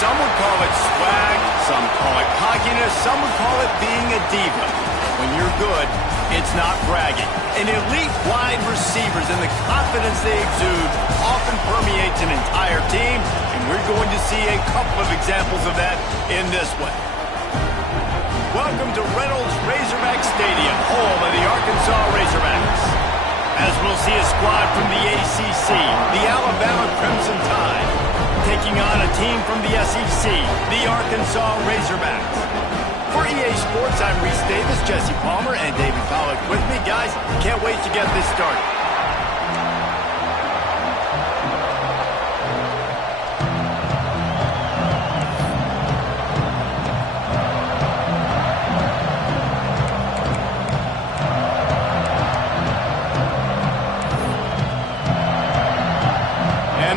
Some would call it swag, some call it cockiness, some would call it being a diva. When you're good, it's not bragging. And elite wide receivers and the confidence they exude often permeates an entire team, and we're going to see a couple of examples of that in this one. Welcome to Reynolds Razorback Stadium, home of the Arkansas Razorbacks. As we'll see a squad from the ACC, the Alabama Crimson Tide, taking on a team from the SEC, the Arkansas Razorbacks. For EA Sports, I'm Reese Davis, Jesse Palmer, and David Pollack with me. Guys, can't wait to get this started.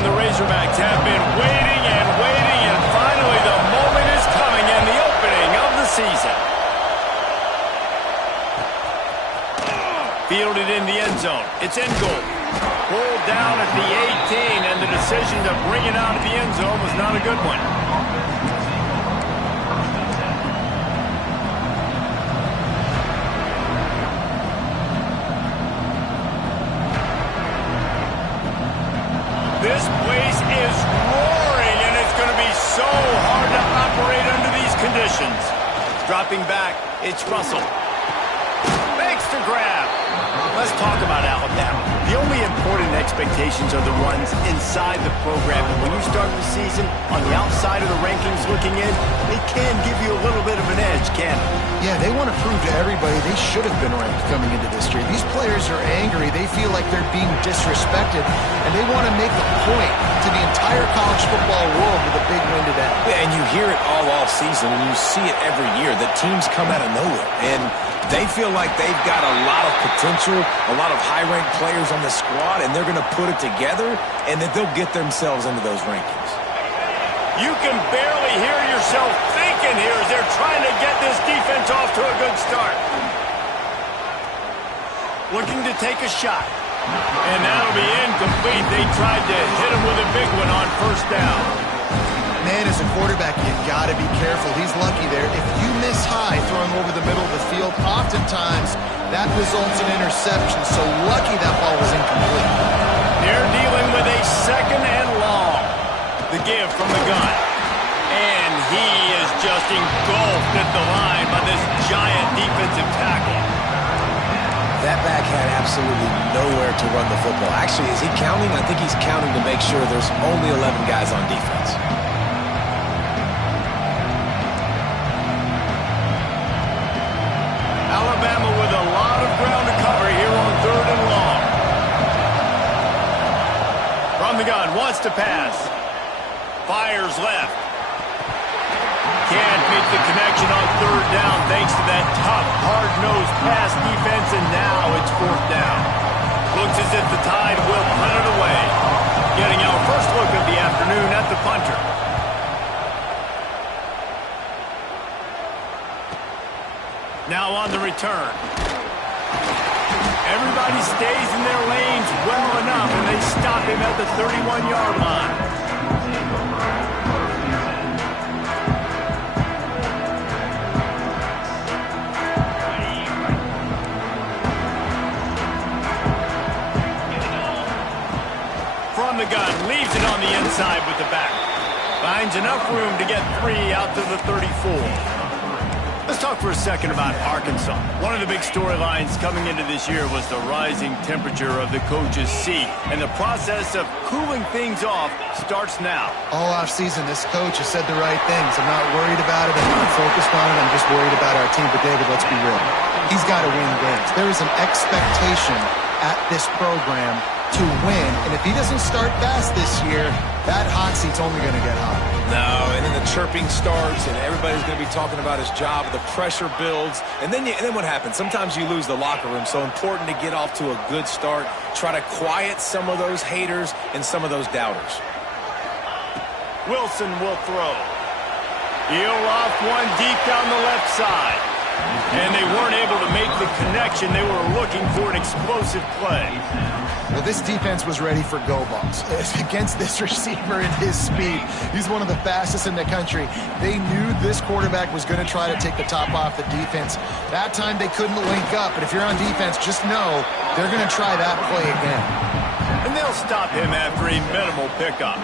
Razorbacks have been waiting and waiting, and finally the moment is coming in the opening of the season. Fielded in the end zone. It's in goal. Pulled down at the 18, and the decision to bring it out of the end zone was not a good one. This place is roaring, and it's going to be so hard to operate under these conditions. Dropping back, it's Russell. Makes the grab. Let's talk about Alabama. The only important expectations are the ones inside the program. And when you start the season on the outside of the rankings looking in, they can give you a little bit of an edge, can't they? Yeah, they want to prove to everybody they should have been ranked coming into this year. These players are angry. They feel like they're being disrespected, and they want to make a point to the entire college football world with a big win today. Yeah, and you hear it all off season, and you see it every year. The teams come out of nowhere, and they feel like they've got a lot of potential, a lot of high-ranked players on the squad, and they're going to put it together, and that they'll get themselves into those rankings. You can barely hear yourself thinking here as they're trying to get this defense off to a good start. Looking to take a shot. And that'll be incomplete. They tried to hit him with a big one on first down. Man, as a quarterback, you got to be careful. He's lucky there. If you miss high throwing over the middle of the field, oftentimes that results in interception. So lucky that ball was incomplete. They're dealing with a second and long. The give from the gun. And he is just engulfed at the line by this giant defensive tackle. That back had absolutely nowhere to run the football. Actually, is he counting? I think he's counting to make sure there's only 11 guys on defense. Alabama with a lot of ground to cover here on third and long. From the gun, wants to pass. Fires left. Can't make the connection on third down thanks to that tough, hard-nosed pass defense, and now it's fourth down. Looks as if the Tide will punt it away. Getting our first look of the afternoon at the punter. Now on the return. Everybody stays in their lanes well enough, and they stop him at the 31-yard line. From the gun, leaves it on the inside with the back. Finds enough room to get 3 out to the 34. Let's talk for a second about Arkansas. One of the big storylines coming into this year was the rising temperature of the coach's seat, and the process of cooling things off starts now. All offseason, this coach has said the right things. I'm not worried about it. I'm not focused on it. I'm just worried about our team. But, David, let's be real. He's got to win games. There is an expectation at this program to win, and if he doesn't start fast this year, that hot seat's only going to get hot. No, and then the chirping starts, and everybody's going to be talking about his job. The pressure builds, and then what happens? Sometimes you lose the locker room. So important to get off to a good start. Try to quiet some of those haters and some of those doubters. Wilson will throw. He'll loft one deep down the left side. And they weren't able to make the connection. They were looking for an explosive play. Well, this defense was ready for go balls. Against this receiver and his speed, he's one of the fastest in the country. They knew this quarterback was going to try to take the top off the defense. That time they couldn't link up, but if you're on defense, just know they're going to try that play again. And they'll stop him after a minimal pickup.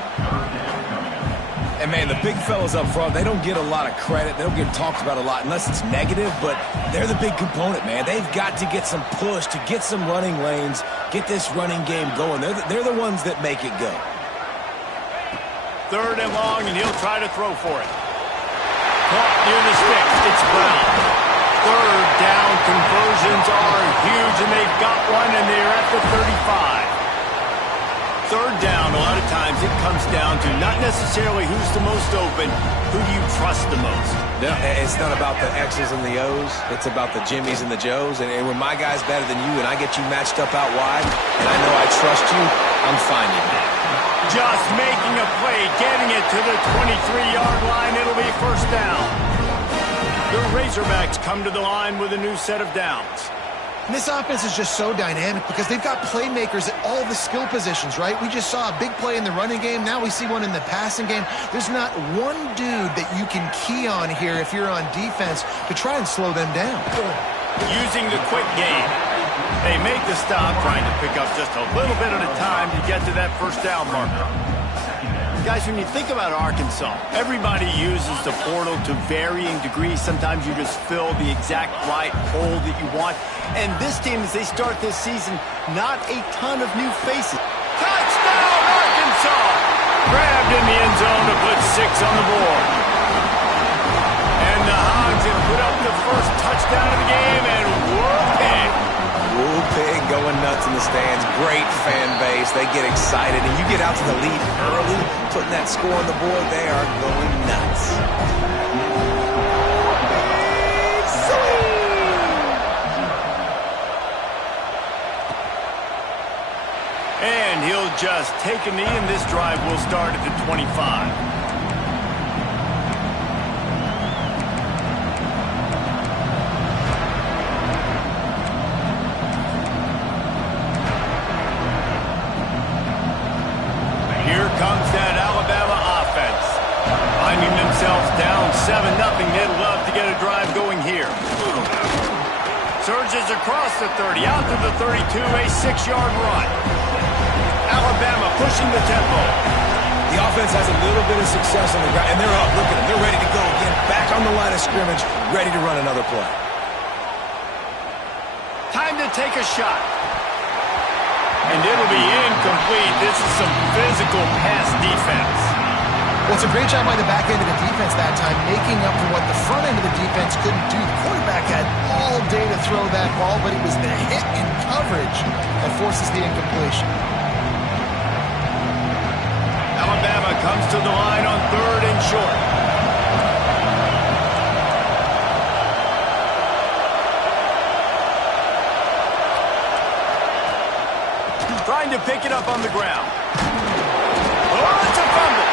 And, man, the big fellas up front, they don't get a lot of credit. They don't get talked about a lot unless it's negative, but they're the big component, man. They've got to get some push, to get some running lanes, get this running game going. They're the ones that make it go. 3rd and long, and he'll try to throw for it. Caught near the sticks. It's Brown. 3rd down conversions are huge, and they've got one, and they're at the 35. 3rd down, a lot of times it comes down to not necessarily who's the most open, who do you trust the most? No, it's not about the X's and the O's. It's about the Jimmys and the Joes. And when my guy's better than you and I get you matched up out wide, and I know I trust you, I'm finding that. Just making a play, getting it to the 23-yard line. It'll be 1st down. The Razorbacks come to the line with a new set of downs. And this offense is just so dynamic because they've got playmakers at all the skill positions, right? We just saw a big play in the running game. Now we see one in the passing game. There's not one dude that you can key on here if you're on defense to try and slow them down. Using the quick game. They make the stop, trying to pick up just a little bit at a time to get to that 1st down marker. Guys, when you think about Arkansas, everybody uses the portal to varying degrees. Sometimes you just fill the exact right hole that you want. And this team, as they start this season, not a ton of new faces. Touchdown, Arkansas! Grabbed in the end zone to put 6 on the board. And the Hogs have put up the first touchdown of the game, and whooping! Pig going nuts in the stands. Great fan base. They get excited. And you get out to the lead early, putting that score on the board, they are going nuts. And he'll just take a knee, and this drive will start at the 25. Down 7-0. They'd love to get a drive going here. Surges across the 30, out to the 32, a 6-yard run. Alabama pushing the tempo. The offense has a little bit of success on the ground, and they're up. Look at them. They're ready to go again. Back on the line of scrimmage, ready to run another play. Time to take a shot. And it'll be incomplete. This is some physical pass defense. Well, it's a great job by the back end of the defense that time, making up for what the front end of the defense couldn't do. The quarterback had all day to throw that ball, but it was the hit in coverage that forces the incompletion. Alabama comes to the line on 3rd and short. Trying to pick it up on the ground. Oh, it's a fumble.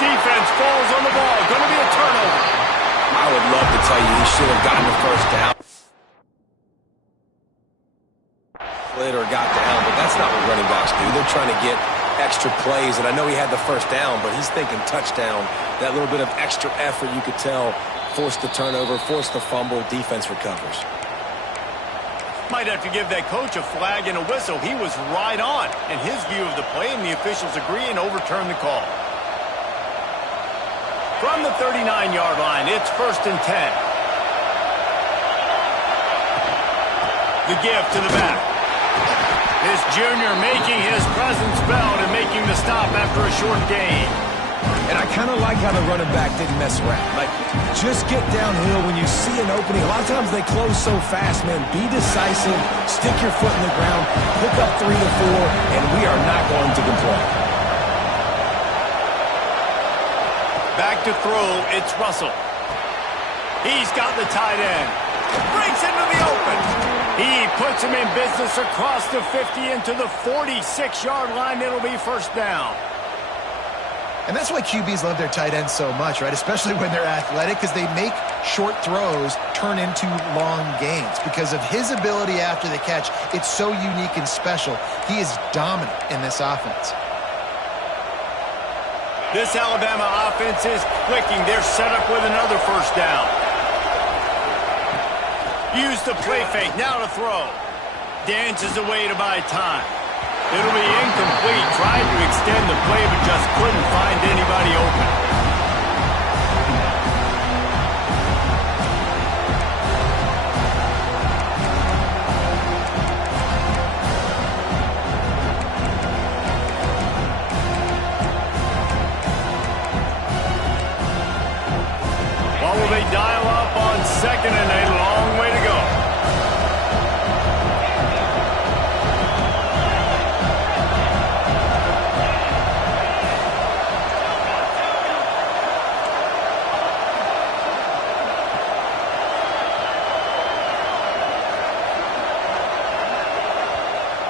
Defense falls on the ball. Going to be a turnover. I would love to tell you he should have gotten the 1st down. Split or got the helm, but that's not what running backs do. They're trying to get extra plays, and I know he had the 1st down, but he's thinking touchdown. That little bit of extra effort, you could tell, forced the turnover, forced the fumble, defense recovers. Might have to give that coach a flag and a whistle. He was right on in his view of the play, and the officials agree and overturn the call. From the 39-yard line, it's 1st and 10. The give to the back. This junior making his presence felt and making the stop after a short gain. And I kind of like how the running back didn't mess around. Like, just get downhill when you see an opening. A lot of times they close so fast, man. Be decisive, stick your foot in the ground, pick up 3 to 4, and we are not going to complain. Back to throw, it's Russell. He's got the tight end. Breaks into the open. He puts him in business across the 50 into the 46-yard line. It'll be 1st down. And that's why QBs love their tight ends so much, right? Especially when they're athletic, because they make short throws turn into long gains. Because of his ability after the catch, it's so unique and special. He is dominant in this offense. This Alabama offense is clicking. They're set up with another first down. Use the play fake. Now to throw. Dances away to buy time. It'll be incomplete. Tried to extend the play, but just couldn't find anybody open. What will they dial up on second and a long way to go?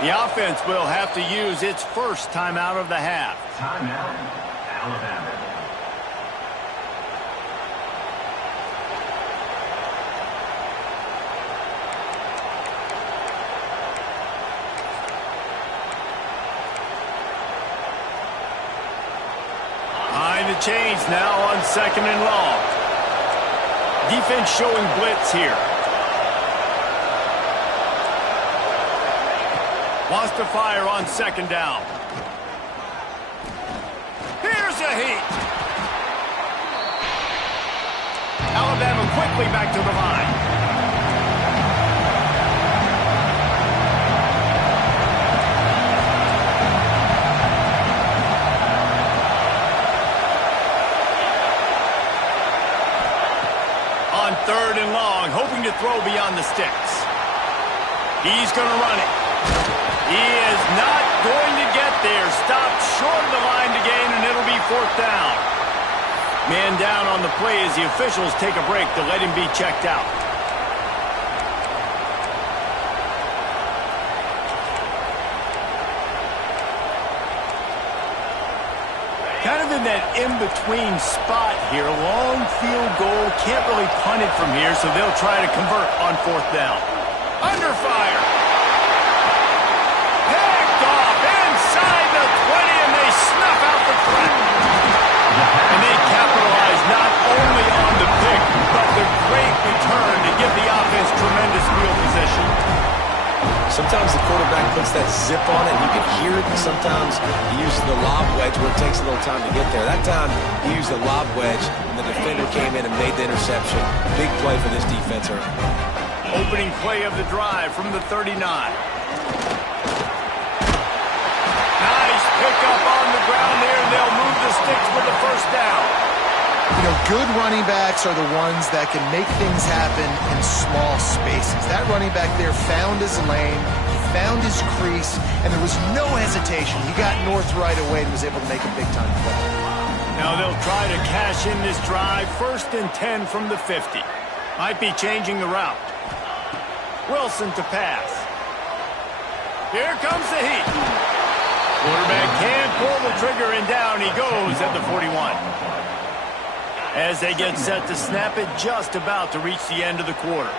The offense will have to use its first timeout of the half. Timeout, Alabama. Behind the chains now on second and long. Defense showing blitz here. Wants to fire on second down. Here's a heat. Alabama quickly back to the line. On third and long, hoping to throw beyond the sticks. He's going to run it. He is not going to get there. Stopped short of the line to gain, and it'll be fourth down. Man down on the play as the officials take a break to let him be checked out. Kind of in that in-between spot here. Long field goal. Can't really punt it from here, so they'll try to convert on fourth down. Under fire. Picked off inside the 20, and they snuff out the threat. And they capitalize not only on the pick, but the great return to give the offense tremendous field position. Sometimes the quarterback puts that zip on it, and you can hear it. Sometimes he uses the lob wedge where it takes a little time to get there. That time, he used the lob wedge, and the defender came in and made the interception. Big play for this defense early. Opening play of the drive from the 39. Nice pickup on the ground there, and they'll move the sticks with the first down. You know, good running backs are the ones that can make things happen in small spaces. That running back there found his lane, he found his crease, and there was no hesitation. He got north right away and was able to make a big-time play. Now they'll try to cash in this drive. First and 10 from the 50. Might be changing the route. Wilson to pass. Here comes the heat. Quarterback can't pull the trigger, and down he goes at the 41. As they get set to snap it, just about to reach the end of the quarter.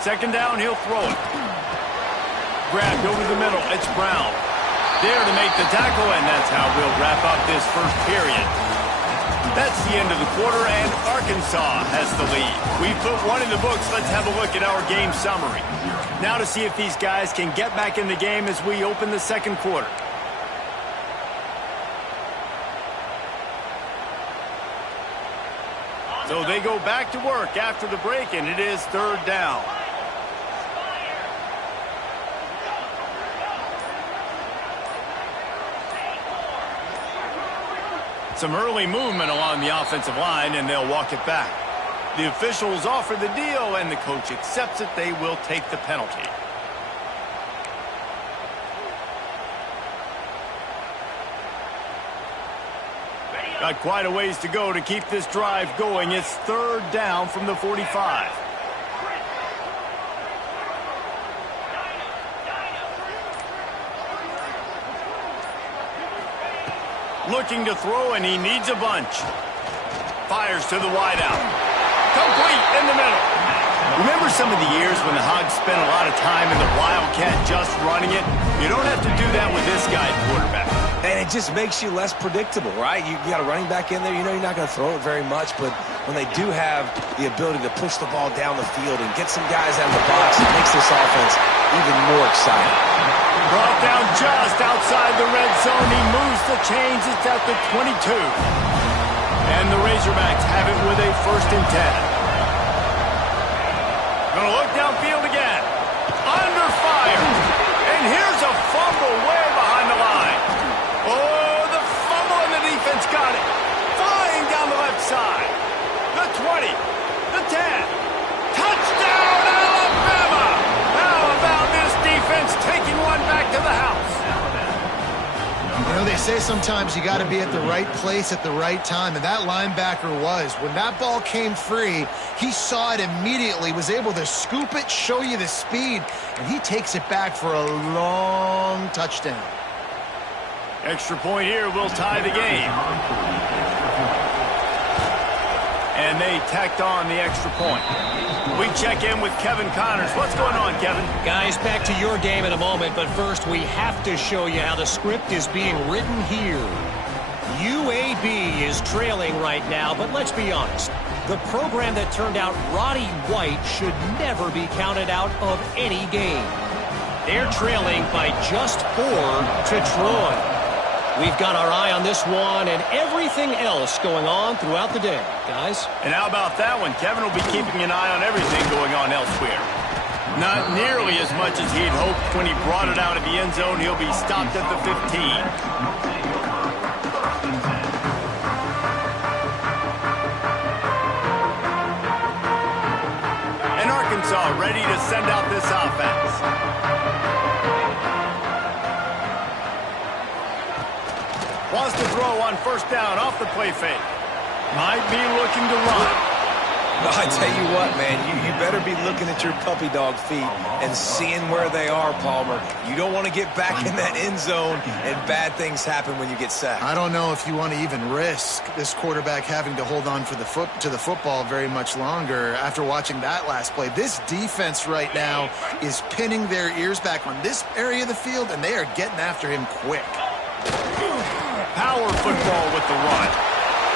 Second down, he'll throw it. Grabbed over the middle, it's Brown. There to make the tackle, and that's how we'll wrap up this first period. That's the end of the quarter, and Arkansas has the lead. We put one in the books. Let's have a look at our game summary. Now to see if these guys can get back in the game as we open the second quarter. So they go back to work after the break, and it is third down. Some early movement along the offensive line, and they'll walk it back. The officials offer the deal, and the coach accepts it. They will take the penalty. Got quite a ways to go to keep this drive going. It's third down from the 45. Looking to throw, and he needs a bunch. Fires to the wideout. Complete in the middle. Remember some of the years when the Hogs spent a lot of time in the Wildcat just running it? You don't have to do that with this guy at quarterback. And it just makes you less predictable, right? You got a running back in there. You know you're not going to throw it very much, but when they do have the ability to push the ball down the field and get some guys out of the box, it makes this offense even more exciting. Brought down just outside the red zone. He moves the chains. It's at the 22. And the Razorbacks have it with a 1st and 10. Gonna look downfield again. Under fire. And here's a fumble way behind the line. Oh, the fumble and the defense got it. Flying down the left side. The 20. The 10. Touchdown, Alabama! How about this defense taking one back to the house? You know, they say sometimes you got to be at the right place at the right time, and that linebacker was. When that ball came free, he saw it immediately, was able to scoop it, show you the speed, and he takes it back for a long touchdown. Extra point here will tie the game. And they tacked on the extra point. We check in with Kevin Connors. What's going on, Kevin? Guys, back to your game in a moment, but first we have to show you how the script is being written here. UAB is trailing right now, but let's be honest. The program that turned out Roddy White should never be counted out of any game. They're trailing by just 4 to Troy. We've got our eye on this one and everything else going on throughout the day, guys. And how about that one? Kevin will be keeping an eye on everything going on elsewhere. Not nearly as much as he'd hoped when he brought it out of the end zone. He'll be stopped at the 15. And Arkansas ready to send out this offense. Wants to throw on 1st down off the play fake. Might be looking to run. I tell you what, man, you better be looking at your puppy dog feet and seeing where they are, Palmer. You don't want to get back in that end zone and bad things happen when you get sacked. I don't know if you want to even risk this quarterback having to hold on for the football very much longer after watching that last play. This defense right now is pinning their ears back on this area of the field, and they are getting after him quick. Power football with the run.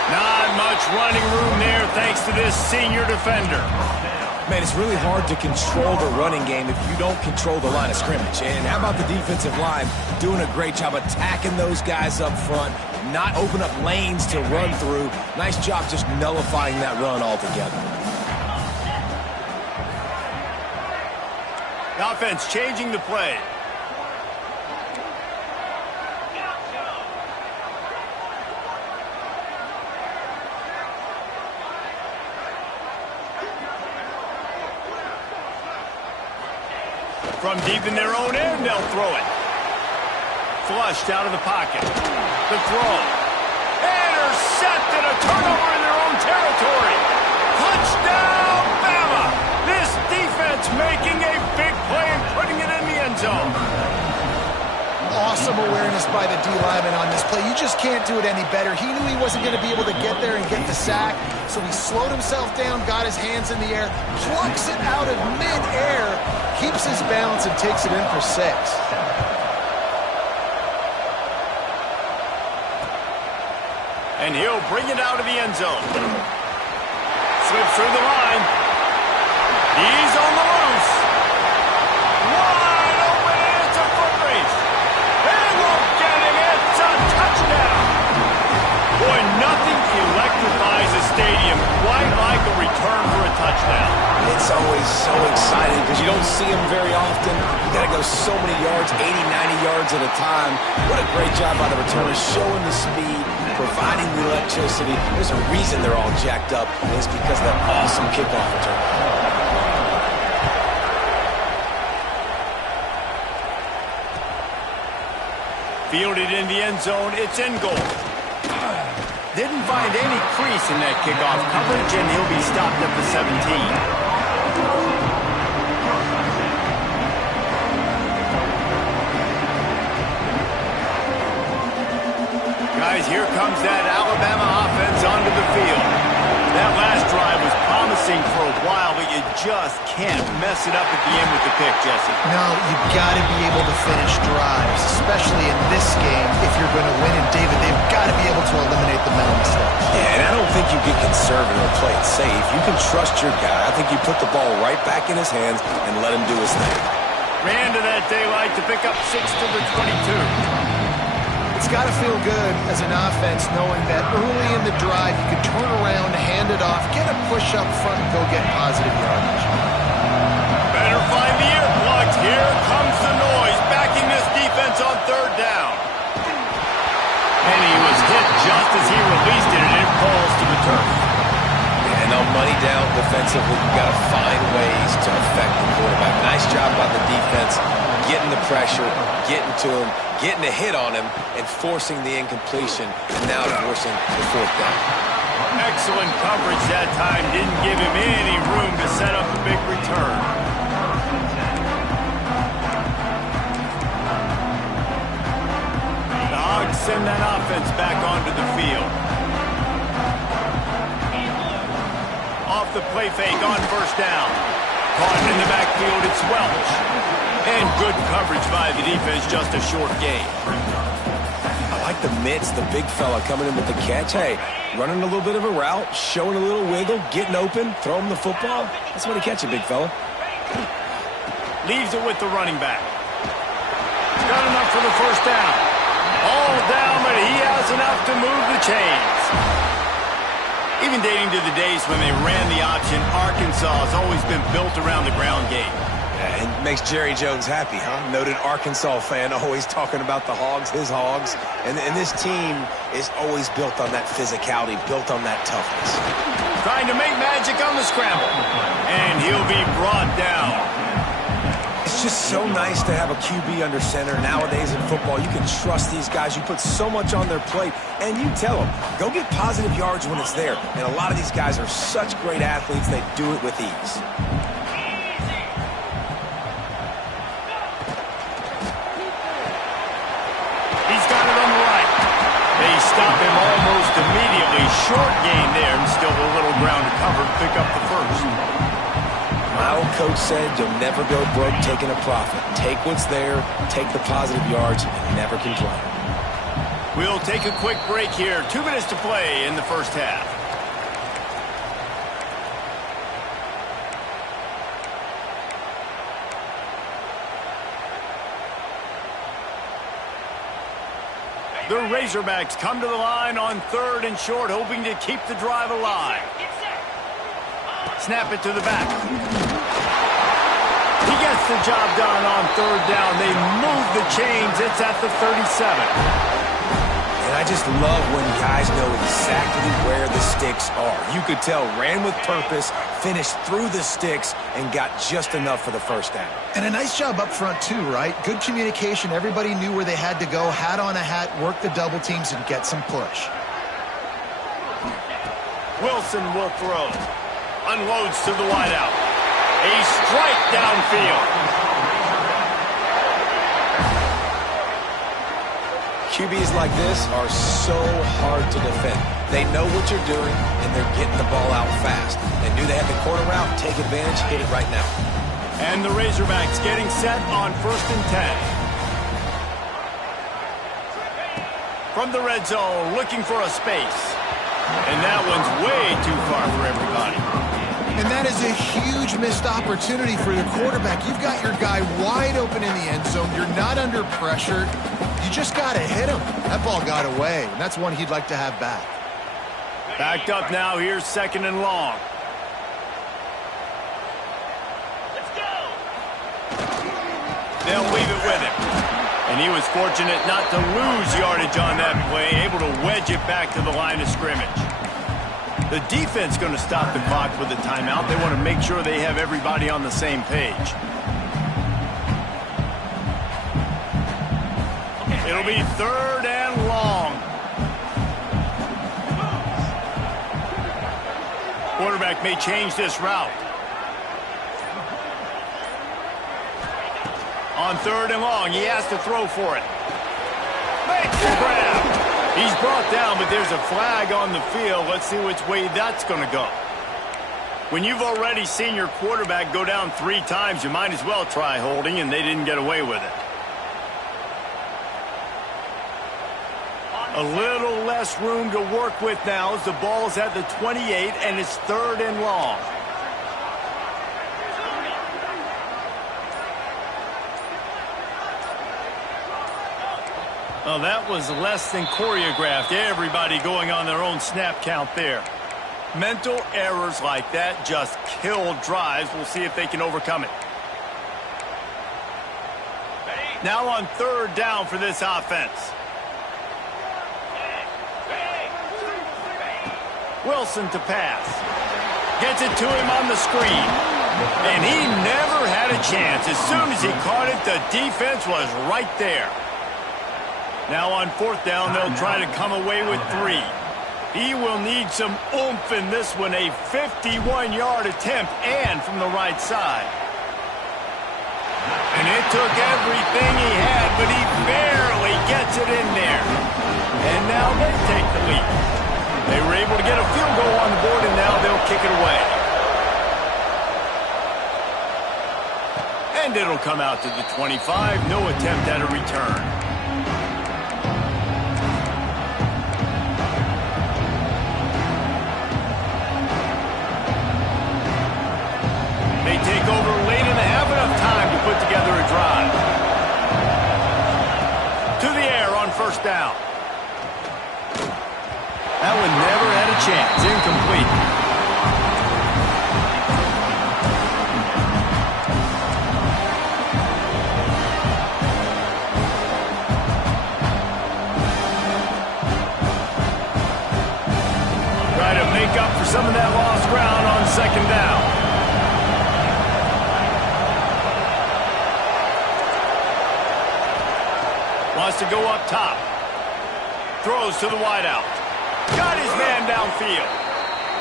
Not much running room there thanks to this senior defender. Man, it's really hard to control the running game if you don't control the line of scrimmage. And how about the defensive line doing a great job attacking those guys up front, not open up lanes to run through. Nice job just nullifying that run altogether. The offense changing the play. From deep in their own end, they'll throw it. Flushed out of the pocket. The throw. Intercepted, a turnover in their own territory. Touchdown, Bama! This defense making a big play and putting it in the end zone. Awesome awareness by the D-lineman on this play. You just can't do it any better. He knew he wasn't going to be able to get there and get the sack, so he slowed himself down, got his hands in the air, plucks it out of mid-air, keeps his balance, and takes it in for 6. And he'll bring it out of the end zone. Slips through the line. He's on the loose. Wide open, and it's a foot race. They won't get him. It's a touchdown. Boy, nothing electrifies a stadium quite like a return for a touchdown. It's always so exciting because you don't see them very often. You got to go so many yards, 80, 90 yards at a time. What a great job by the returners, showing the speed, providing the electricity. There's a reason they're all jacked up, and it's because of that awesome kickoff return. Fielded in the end zone, it's in goal. Didn't find any crease in that kickoff coverage, and he'll be stopped at the 17. Guys, here comes that Alabama offense onto the field. That last drive was promising for a while, but you just can't mess it up at the end with the pick, Jesse. No, you've got to be able to finish drives, especially in this game if you're going to win. And, David, they've got to be able to eliminate the mental mistakes. Yeah, and I don't think you get conservative or play it safe. You can trust your guy. I think you put the ball right back in his hands and let him do his thing. Ran to that daylight to pick up 6 to the 22. It's got to feel good as an offense knowing that early in the drive you can turn around, hand it off, get a push up front, and go get positive yardage. Better find the earplugs. Here comes the noise, backing this defense on third down. And he was hit just as he released it, and it falls to the turf. And on money down defensively, you've got to find ways to affect the quarterback. Nice job by the defense, getting the pressure, getting to him, getting a hit on him, and forcing the incompletion, and now forcing the fourth down. Excellent coverage that time. Didn't give him any room to set up a big return. The Hogs send that offense back onto the field. Off the play fake on first down. Caught in the backfield, it's Welch. And good coverage by the defense, just a short gain. I like the mitts, the big fella coming in with the catch. Hey, running a little bit of a route, showing a little wiggle, getting open, throw him the football. That's the way to catch it, big fella. Leaves it with the running back. Got enough for the first down. All down, but he has enough to move the chains. Even dating to the days when they ran the option, Arkansas has always been built around the ground game. Yeah, and makes Jerry Jones happy, huh? Noted Arkansas fan, always talking about the Hogs, his Hogs. And this team is always built on that physicality, built on that toughness. Trying to make magic on the scramble. And he'll be brought down. It's just so nice to have a QB under center. Nowadays in football, you can trust these guys. You put so much on their plate, and you tell them, go get positive yards when it's there. And a lot of these guys are such great athletes, they do it with ease. He's got it on the right. They stop him almost immediately. Short gain there, and still a little ground to cover to pick up the first. My old coach said you'll never go broke taking a profit. Take what's there, take the positive yards, and never complain. We'll take a quick break here. 2 minutes to play in the first half. The Razorbacks come to the line on 3rd and short, hoping to keep the drive alive. Snap it to the back. He gets the job done on 3rd down. They move the chains. It's at the 37. And I just love when guys know exactly where the sticks are. You could tell, ran with purpose, finished through the sticks, and got just enough for the first down. And a nice job up front, too, right? Good communication. Everybody knew where they had to go. Hat on a hat, work the double teams, and get some push. Wilson will throw. Unloads to the wideout. A strike downfield. QBs like this are so hard to defend. They know what you're doing, and they're getting the ball out fast. They knew they had the corner route. Take advantage. Hit it right now. And the Razorbacks getting set on 1st and 10. From the red zone, looking for a space. And that one's way too far for everybody. And that is a huge missed opportunity for the quarterback. You've got your guy wide open in the end zone. You're not under pressure. You just got to hit him. That ball got away, and that's one he'd like to have back. Backed up now. Here's 2nd and long. Let's go. They'll leave it with him. And he was fortunate not to lose yardage on that play, able to wedge it back to the line of scrimmage. The defense going to stop the clock with a timeout. They want to make sure they have everybody on the same page. It'll be 3rd and long. Quarterback may change this route. On 3rd and long, he has to throw for it. Makes the grab. He's brought down, but there's a flag on the field. Let's see which way that's going to go. When you've already seen your quarterback go down 3 times, you might as well try holding, and they didn't get away with it. A little less room to work with now as the ball's at the 28, and it's 3rd and long. Well, that was less than choreographed. Everybody going on their own snap count there. Mental errors like that just kill drives. We'll see if they can overcome it. Now on 3rd down for this offense. Wilson to pass. Gets it to him on the screen. And he never had a chance. As soon as he caught it, the defense was right there. Now on 4th down, they'll try to come away with 3. He will need some oomph in this one. A 51-yard attempt and from the right side. And it took everything he had, but he barely gets it in there. And now they take the lead. They were able to get a field goal on the board, and now they'll kick it away. And it'll come out to the 25. No attempt at a return. They take over late in the half, enough time to put together a drive. To the air on 1st down. That one never had a chance. Incomplete. Try to make up for some of that lost ground on 2nd down. Wants to go up top. Throws to the wideout. Got his man downfield.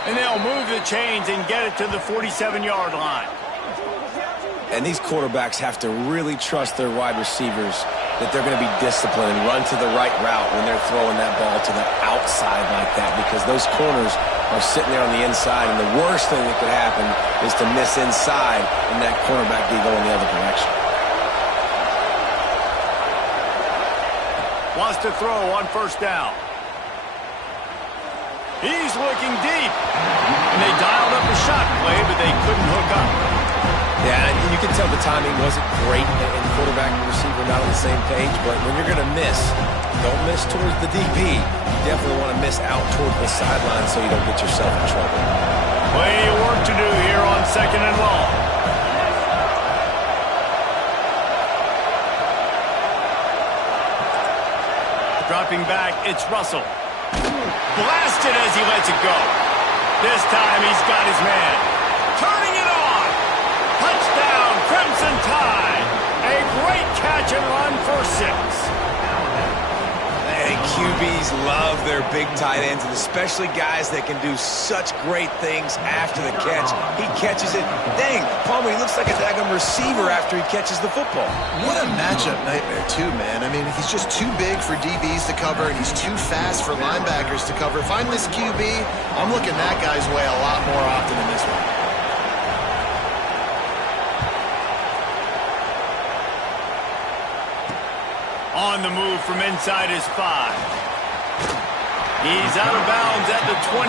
And they'll move the chains and get it to the 47-yard line. And these quarterbacks have to really trust their wide receivers that they're going to be disciplined and run to the right route when they're throwing that ball to the outside like that, because those corners are sitting there on the inside, and the worst thing that could happen is to miss inside and that cornerback be going the other direction. Wants to throw on 1st down. He's looking deep. And they dialed up a shot play, but they couldn't hook up. Yeah, and you can tell the timing wasn't great, and quarterback and receiver not on the same page, but when you're going to miss, don't miss towards the DB. You definitely want to miss out towards the sideline so you don't get yourself in trouble. Plenty of work to do here on 2nd and long. Dropping back, it's Russell. Blasted as he lets it go. This time he's got his man. Turning it on. Touchdown, Crimson Tide. A great catch and run for 6. And QBs love their big tight ends, and especially guys that can do such great things after the catch. He catches it. Dang, Palmer, he looks like a daggum receiver after he catches the football. What a matchup nightmare, too, man. I mean, he's just too big for DBs to cover, and he's too fast for linebackers to cover. If I'm this QB, I'm looking that guy's way a lot more often than this one. On the move from inside his 5. He's out of bounds at the 24,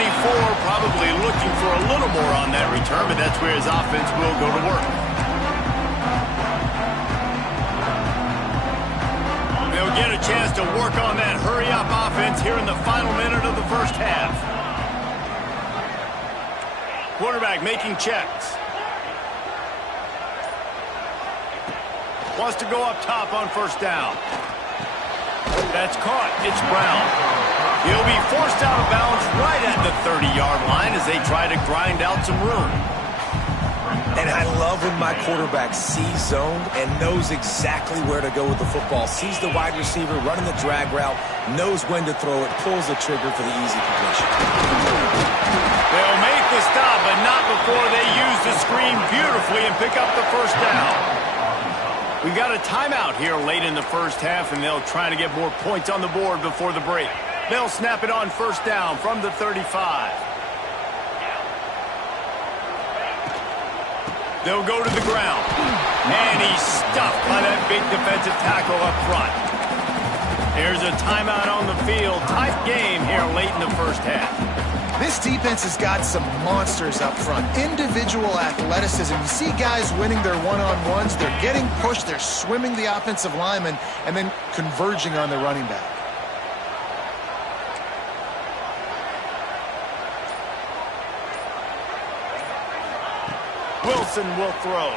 probably looking for a little more on that return, but that's where his offense will go to work. They'll get a chance to work on that hurry-up offense here in the final minute of the 1st half. Quarterback making checks. Wants to go up top on 1st down. That's caught. It's Brown. He'll be forced out of bounds right at the 30-yard line as they try to grind out some room. And I love when my quarterback sees zone and knows exactly where to go with the football. Sees the wide receiver running the drag route, knows when to throw it, pulls the trigger for the easy completion. They'll make the stop, but not before they use the screen beautifully and pick up the 1st down. We got a timeout here late in the 1st half, and they'll try to get more points on the board before the break. They'll snap it on first down from the 35. They'll go to the ground. And he's stuffed by that big defensive tackle up front. There's a timeout on the field. Tight game here late in the first half. This defense has got some monsters up front. Individual athleticism. You see guys winning their one-on-ones. They're getting pushed. They're swimming the offensive lineman and then converging on the running back. Wilson will throw.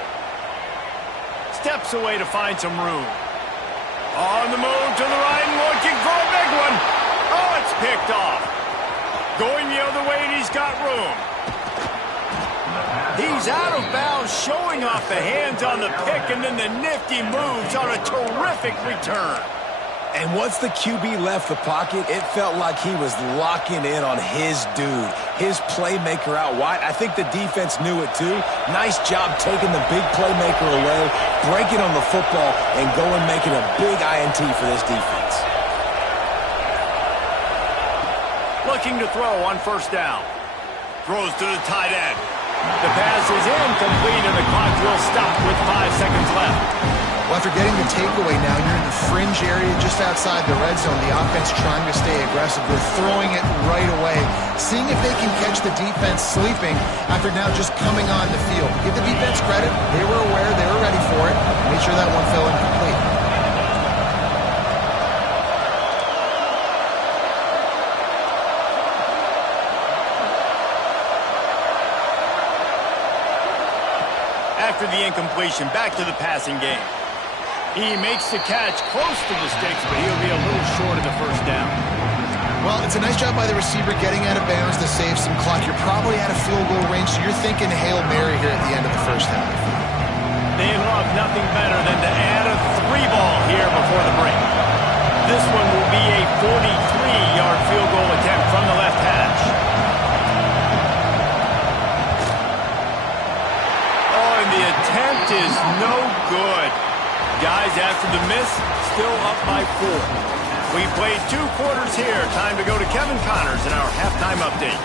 Steps away to find some room. On the move to the right and looking for a big one. Oh, it's picked off. Going the other way and he's got room. He's out of bounds, showing off the hands on the pick and then the nifty moves on a terrific return. And once the QB left the pocket, it felt like he was locking in on his dude, his playmaker out wide. I think the defense knew it too. Nice job taking the big playmaker away, breaking on the football, and going making a big INT for this defense. Looking to throw on first down. Throws to the tight end. The pass is incomplete and the clock will stop with 5 seconds left. Well, after getting the takeaway now, you're in the fringe area just outside the red zone. The offense trying to stay aggressive. They're throwing it right away, seeing if they can catch the defense sleeping after now just coming on the field. Give the defense credit. They were aware. They were ready for it. Made sure that one fell incomplete. After the incompletion, back to the passing game. He makes the catch close to the sticks, but he'll be a little short of the first down. Well, it's a nice job by the receiver getting out of bounds to save some clock. You're probably out of field goal range, so you're thinking Hail Mary here at the end of the first half. They love nothing better than to add a 3-ball here before the break. This one will be a 43-yard field goal attempt from the left hash. Oh, and the attempt is no good. Guys, after the miss, still up by 4. We played 2 quarters here. Time to go to Kevin Connors in our halftime update.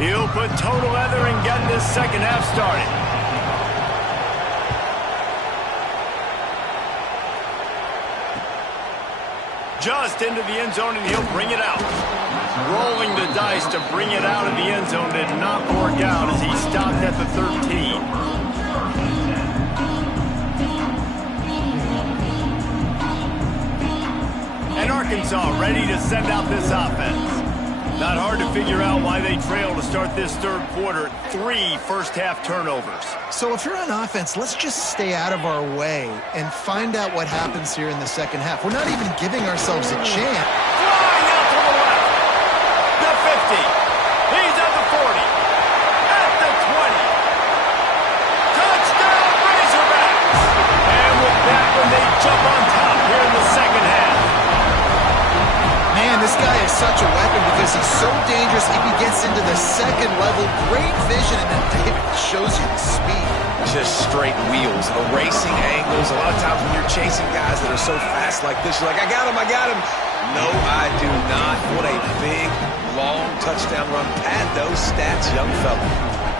He'll put total leather and get this second half started. Just into the end zone, and he'll bring it out. Rolling the dice to bring it out of the end zone did not work out as he stopped at the 13. And Arkansas ready to send out this offense. Not hard to figure out why they trail to start this third quarter. 3 first-half turnovers. So if you're on offense, let's just stay out of our way and find out what happens here in the second half. We're not even giving ourselves a chance. Flying out to the left. The 50. He's at the 40. At the 20. Touchdown, Razorbacks. And with that one, they jump on top here in the second half. Man, this guy is such a weapon because he's so dangerous if he gets into the second level. Great vision, and then David shows you the speed. Just straight wheels, erasing angles. A lot of times when you're chasing guys that are so fast like this, you're like, I got him, I got him. No, I do not. What a big, long touchdown run. Pad those stats, young fella.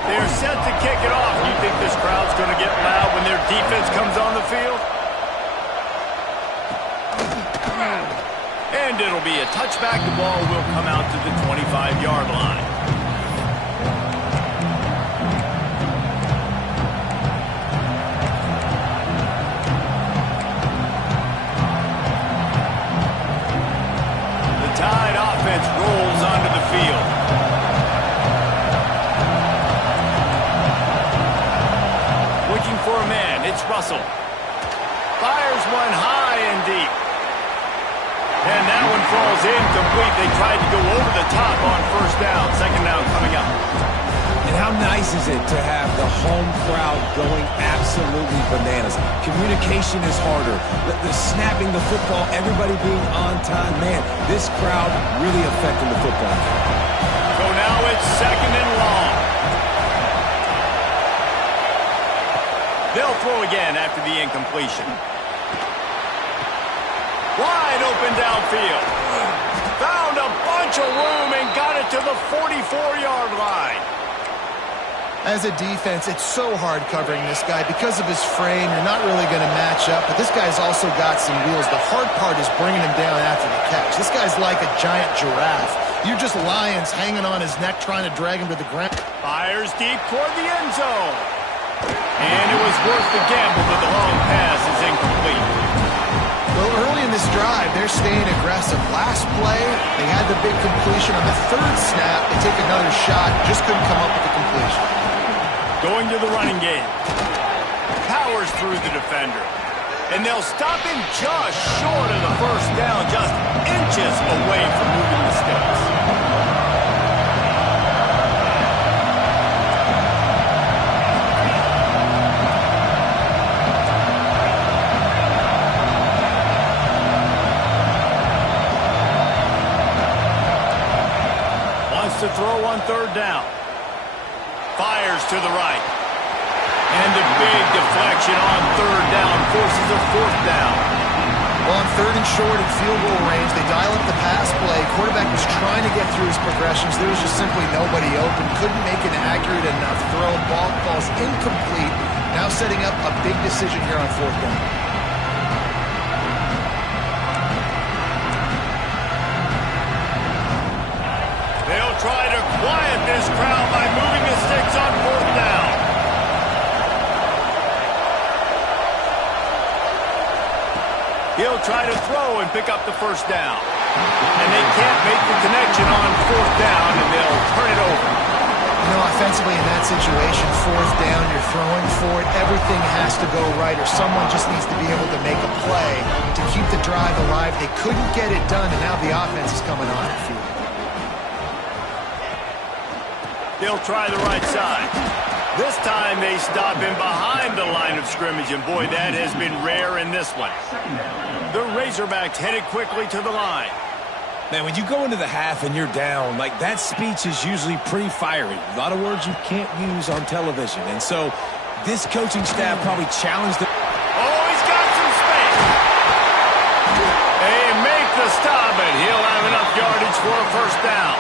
They're set to kick it off. You think this crowd's going to get loud when their defense comes on the field? And it'll be a touchback. The ball will come out to the 25-yard line. The Tide offense rolls onto the field. Looking for a man. It's Russell. Fires one high and deep. And that one falls incomplete. They tried to go over the top on first down. Second down coming up. And how nice is it to have the home crowd going absolutely bananas? Communication is harder. The snapping the football, everybody being on time. Man, this crowd really affecting the football game. So now it's 2nd and long. They'll throw again after the incompletion. Wide open downfield. Found a bunch of room and got it to the 44-yard line. As a defense, it's so hard covering this guy. Because of his frame, you're not really going to match up, but this guy's also got some wheels. The hard part is bringing him down after the catch. This guy's like a giant giraffe. You're just lions hanging on his neck trying to drag him to the ground. Fires deep toward the end zone. And it was worth the gamble, but the long pass is incomplete. Well, early in this drive, they're staying aggressive. Last play, they had the big completion. On the 3rd snap, they take another shot, just couldn't come up with the completion. Going to the running game. Powers through the defender. And they'll stop him just short of the 1st down, just inches away from moving the sticks. Wants to throw on 3rd down. Fires to the right. And a big deflection on 3rd down forces a 4th down. Well, on 3rd and short and field goal range, they dial up the pass play. Quarterback was trying to get through his progressions. There was just simply nobody open. Couldn't make an accurate enough throw. Ball falls incomplete. Now setting up a big decision here on 4th down. They'll try to quiet this crowd by moving the sticks on 4th down. He'll try to throw and pick up the 1st down. And they can't make the connection on 4th down, and they'll turn it over. You know, offensively in that situation, 4th down, you're throwing for it. Everything has to go right, or someone just needs to be able to make a play to keep the drive alive. They couldn't get it done, and now the offense is coming on the field. They'll try the right side. This time they stop him behind the line of scrimmage, and boy, that has been rare in this one. The Razorbacks headed quickly to the line. Man, when you go into the half and you're down, like that speech is usually pretty fiery. A lot of words you can't use on television. And so this coaching staff probably challenged them. Oh, he's got some space. They make the stop, and he'll have enough yardage for a 1st down.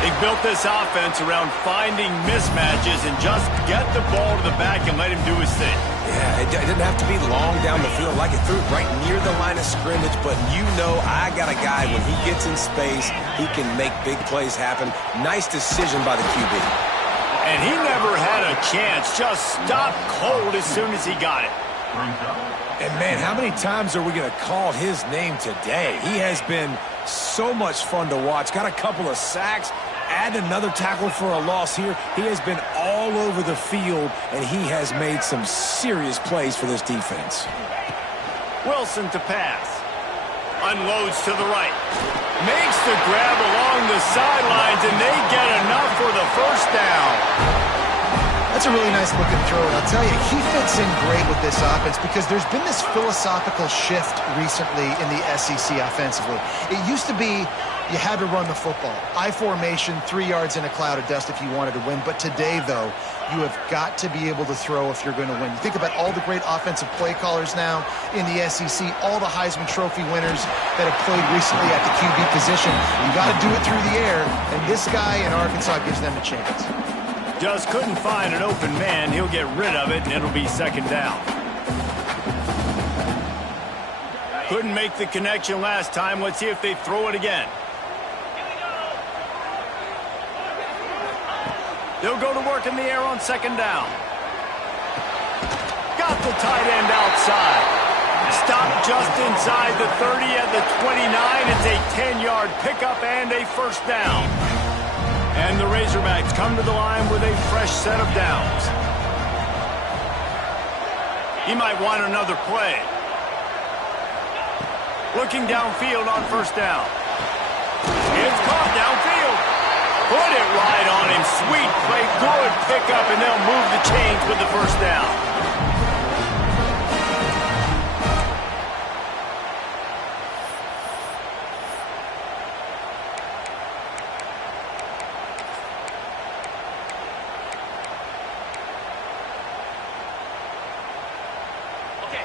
They built this offense around finding mismatches and just get the ball to the back and let him do his thing. Yeah, it didn't have to be long down the field. Like it threw it right near the line of scrimmage, but you know I got a guy, when he gets in space, he can make big plays happen. Nice decision by the QB. And he never had a chance. Just stopped cold as soon as he got it. And, man, how many times are we going to call his name today? He has been so much fun to watch. Got a couple of sacks. Add another tackle for a loss here. He has been all over the field, and he has made some serious plays for this defense. Wilson to pass. Unloads to the right. Makes the grab along the sidelines, and they get enough for the 1st down. That's a really nice looking throw. I'll tell you, he fits in great with this offense because there's been this philosophical shift recently in the SEC offensively. It used to be you had to run the football. I formation, 3 yards in a cloud of dust if you wanted to win. But today, though, you have got to be able to throw if you're going to win. You think about all the great offensive play callers now in the SEC, all the Heisman Trophy winners that have played recently at the QB position. You got to do it through the air, and this guy in Arkansas gives them a chance. Just couldn't find an open man. He'll get rid of it, and it'll be 2nd down. Couldn't make the connection last time. Let's see if they throw it again. They'll go to work in the air on 2nd down. Got the tight end outside. Stopped just inside the 30 at the 29. It's a 10-yard pickup and a 1st down. And the Razorbacks come to the line with a fresh set of downs. He might want another play. Looking downfield on 1st down. It's caught downfield. Put it right on him. Sweet play. Good pickup, and they'll move the chains with the first down.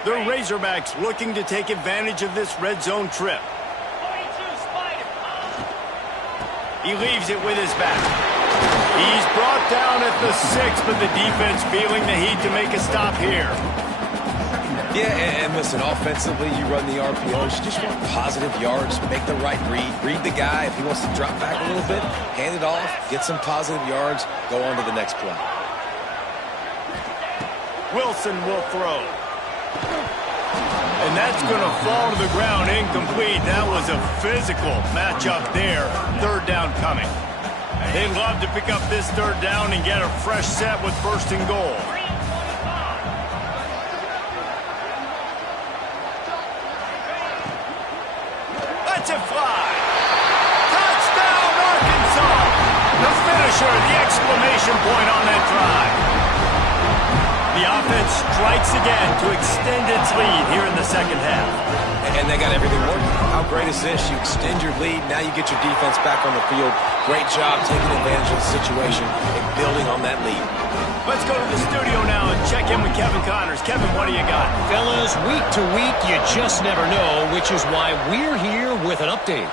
The Razorbacks looking to take advantage of this red zone trip. He leaves it with his back. He's brought down at the 6, but the defense feeling the heat to make a stop here. Yeah, and listen, offensively, you run the RPOs. You just want positive yards, make the right read. Read the guy. If he wants to drop back a little bit, hand it off, get some positive yards, go on to the next play. Wilson will throw. And that's going to fall to the ground incomplete. That was a physical matchup there. Third down coming. They'd love to pick up this third down and get a fresh set with first and goal. Let's it fly. Touchdown, Arkansas. The finisher, the exclamation point on that drive. The offense strikes again to extend its lead here in the second half. And they got everything working. How great is this? You extend your lead, now you get your defense back on the field. Great job taking advantage of the situation and building on that lead. Let's go to the studio now and check in with Kevin Connors. Kevin, what do you got? Fellas, week to week, you just never know, which is why we're here with an update.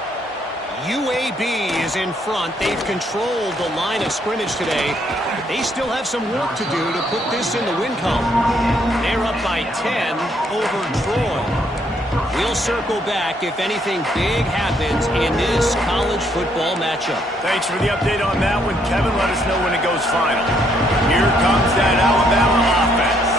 UAB is in front. They've controlled the line of scrimmage today. But they still have some work to do to put this in the win column. They're up by 10 over Troy. We'll circle back if anything big happens in this college football matchup. Thanks for the update on that one, Kevin. Let us know when it goes final. Here comes that Alabama offense.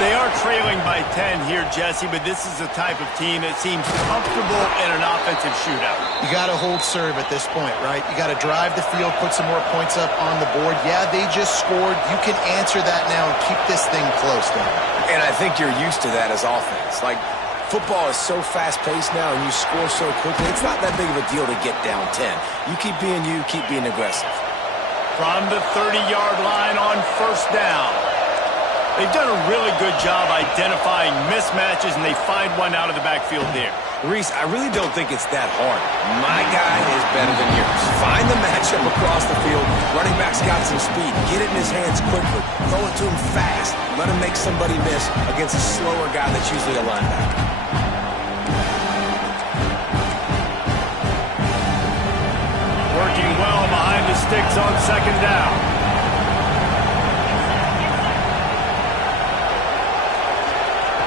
They are trailing by 10 here, Jesse, but this is the type of team that seems comfortable in an offensive shootout. You got to hold serve at this point, right? You got to drive the field, put some more points up on the board. Yeah, they just scored. You can answer that now and keep this thing close, though. And I think you're used to that as offense. Like, football is so fast-paced now and you score so quickly, it's not that big of a deal to get down 10. You keep being aggressive. From the 30-yard line on first down. They've done a really good job identifying mismatches, and they find one out of the backfield there. Reese, I really don't think it's that hard. My guy is better than yours. Find the matchup across the field. Running back's got some speed. Get it in his hands quickly. Throw it to him fast. Let him make somebody miss against a slower guy that's usually a linebacker. Working well behind the sticks on second down.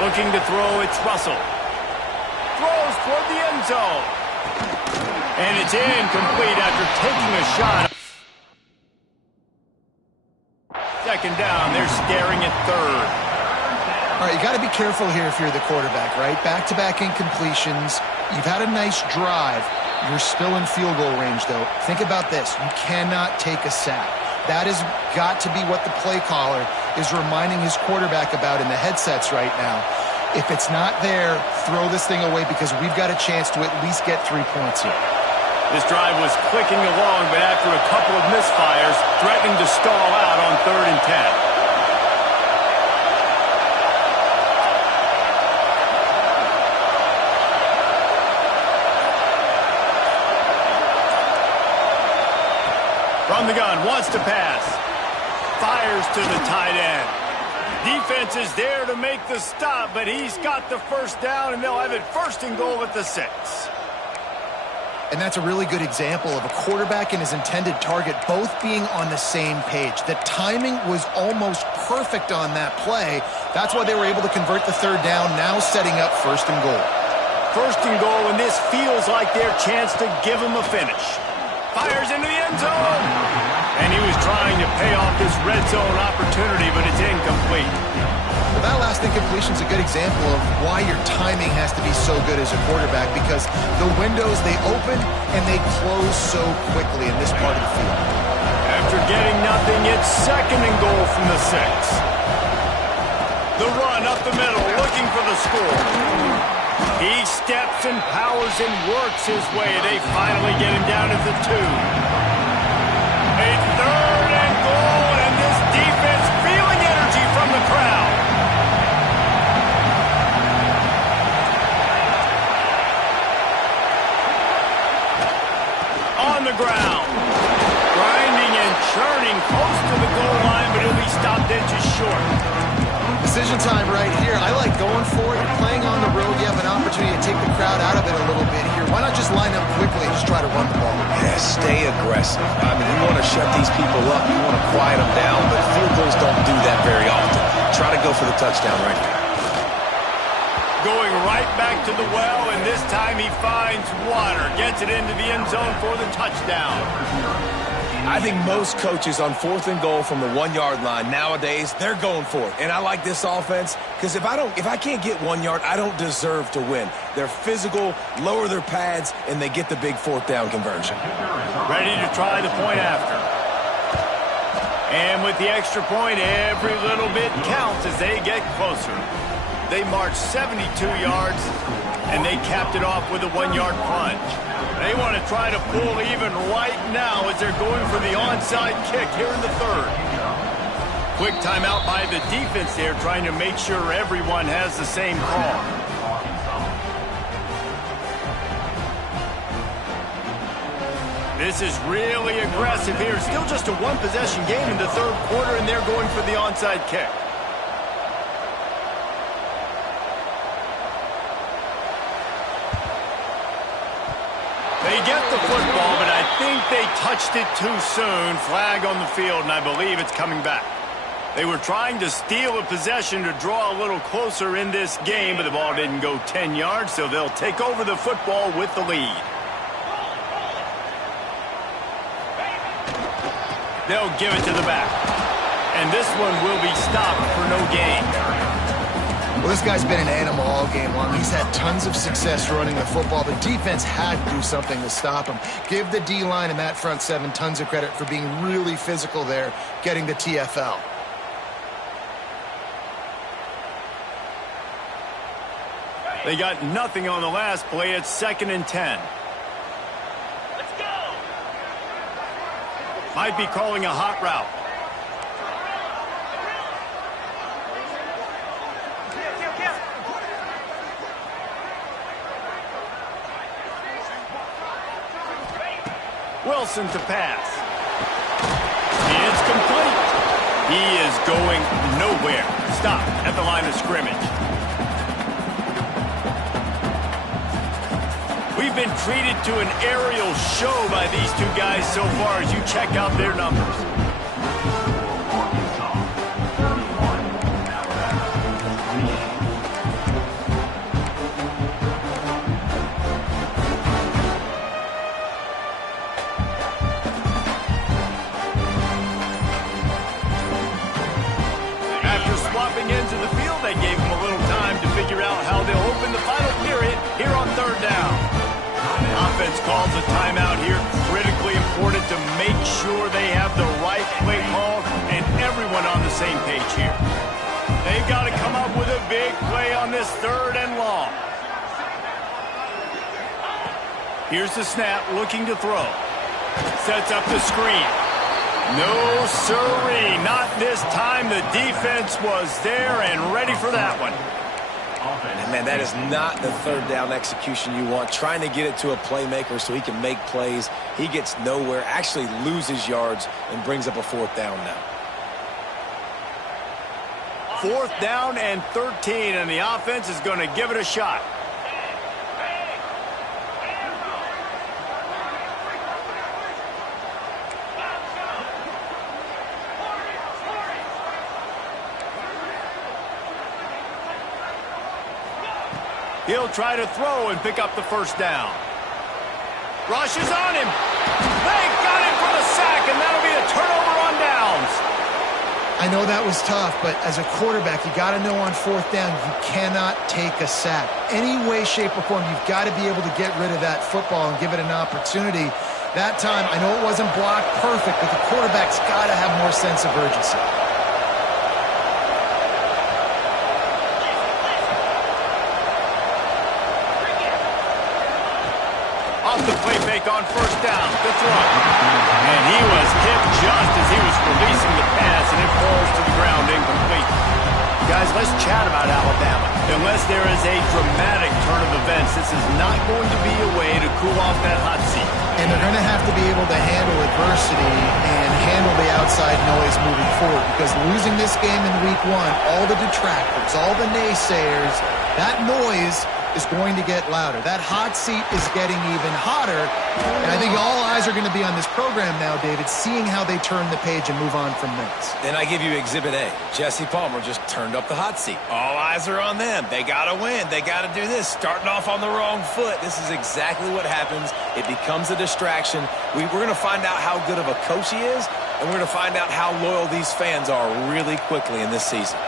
Looking to throw, it's Russell. Throws toward the end zone. And it's incomplete after taking a shot. Second down, they're staring at third. All right, you got to be careful here if you're the quarterback, right? Back-to-back incompletions. You've had a nice drive. You're still in field goal range, though. Think about this. You cannot take a sack. That has got to be what the play caller is reminding his quarterback about in the headsets right now. If it's not there, throw this thing away because we've got a chance to at least get 3 points here. This drive was clicking along, but after a couple of misfires, threatening to stall out on 3rd and 10. From the gun, wants to pass. Fires to the tight end. Defense is there to make the stop, but he's got the first down, and they'll have it first and goal at the 6. And that's a really good example of a quarterback and his intended target both being on the same page. The timing was almost perfect on that play. That's why they were able to convert the 3rd down, now setting up first and goal. First and goal, and this feels like their chance to give them a finish. Fires into the end zone. And he was trying to pay off this red zone opportunity, but it's incomplete. Well, that last incompletion is a good example of why your timing has to be so good as a quarterback, because the windows, they open and they close so quickly in this part of the field. After getting nothing, it's second and goal from the 6. The run up the middle, looking for the score. He steps and powers and works his way. They finally get him down at the 2. A third and goal, and this defense feeling energy from the crowd. On the ground. Grinding and churning close to the goal line, but he'll be stopped inches short. Decision time right here. I like going for it. You're playing on the road. You have an opportunity to take the crowd out of it a little bit here. Why not just line up quickly and just try to run the ball? Yeah, stay aggressive. I mean, you want to shut these people up. You want to quiet them down, but field goals don't do that very often. Try to go for the touchdown right here. Going right back to the well, and this time he finds water. Gets it into the end zone for the touchdown. I think most coaches on 4th and goal from the 1-yard line nowadays, they're going for it. And I like this offense because if I can't get 1 yard, I don't deserve to win. They're physical, lower their pads, and they get the big 4th down conversion. Ready to try the point after. And with the extra point, every little bit counts as they get closer. They marched 72 yards, and they capped it off with a 1-yard plunge. They want to try to pull even right now as they're going for the onside kick here in the third. Quick timeout by the defense there, trying to make sure everyone has the same call. This is really aggressive here. Still just a one-possession game in the third quarter, and they're going for the onside kick. They get the football, but I think they touched it too soon. Flag on the field, and I believe it's coming back. They were trying to steal a possession to draw a little closer in this game, but the ball didn't go 10 yards, so they'll take over the football with the lead. They'll give it to the back. And this one will be stopped for no gain. Well, this guy's been an animal all game long. He's had tons of success running the football. The defense had to do something to stop him. Give the D-line and that front seven tons of credit for being really physical there, getting the TFL. They got nothing on the last play. It's 2nd and 10. Let's go. Might be calling a hot route. Wilson to pass. It's complete. He is going nowhere. Stop at the line of scrimmage. We've been treated to an aerial show by these two guys so far as you check out their numbers. Into the field, they gave him a little time to figure out how they'll open the final period here on 3rd down. Offense calls a timeout here, critically important to make sure they have the right play call and everyone on the same page here. They've got to come up with a big play on this 3rd and long. Here's the snap, looking to throw. Sets up the screen. No, sirree, not this time. The defense was there and ready for that one. And man, that is not the 3rd down execution you want. Trying to get it to a playmaker so he can make plays. He gets nowhere, actually loses yards, and brings up a 4th down now. 4th down and 13, and the offense is going to give it a shot. He'll try to throw and pick up the 1st down. Rush is on him. They got him for the sack, and that'll be a turnover on downs. I know that was tough, but as a quarterback, you got to know on 4th down, you cannot take a sack. Any way, shape, or form, you've got to be able to get rid of that football and give it an opportunity. That time, I know it wasn't blocked perfect, but the quarterback's got to have more sense of urgency. off the play fake on first down. The throw. And he was hit just as he was releasing the pass, and it falls to the ground incomplete. Guys, let's chat about Alabama. Unless there is a dramatic turn of events, this is not going to be a way to cool off that hot seat. And they're going to have to be able to handle adversity and handle the outside noise moving forward, because losing this game in week 1, all the detractors, all the naysayers, that noise is going to get louder. That hot seat is getting even hotter. And I think all eyes are going to be on this program now, David, seeing how they turn the page and move on from this. Then I give you Exhibit A. Jesse Palmer just turned up the hot seat. All eyes are on them. They got to win. They got to do this. Starting off on the wrong foot. This is exactly what happens. It becomes a distraction. We're going to find out how good of a coach he is, and we're going to find out how loyal these fans are really quickly in this season.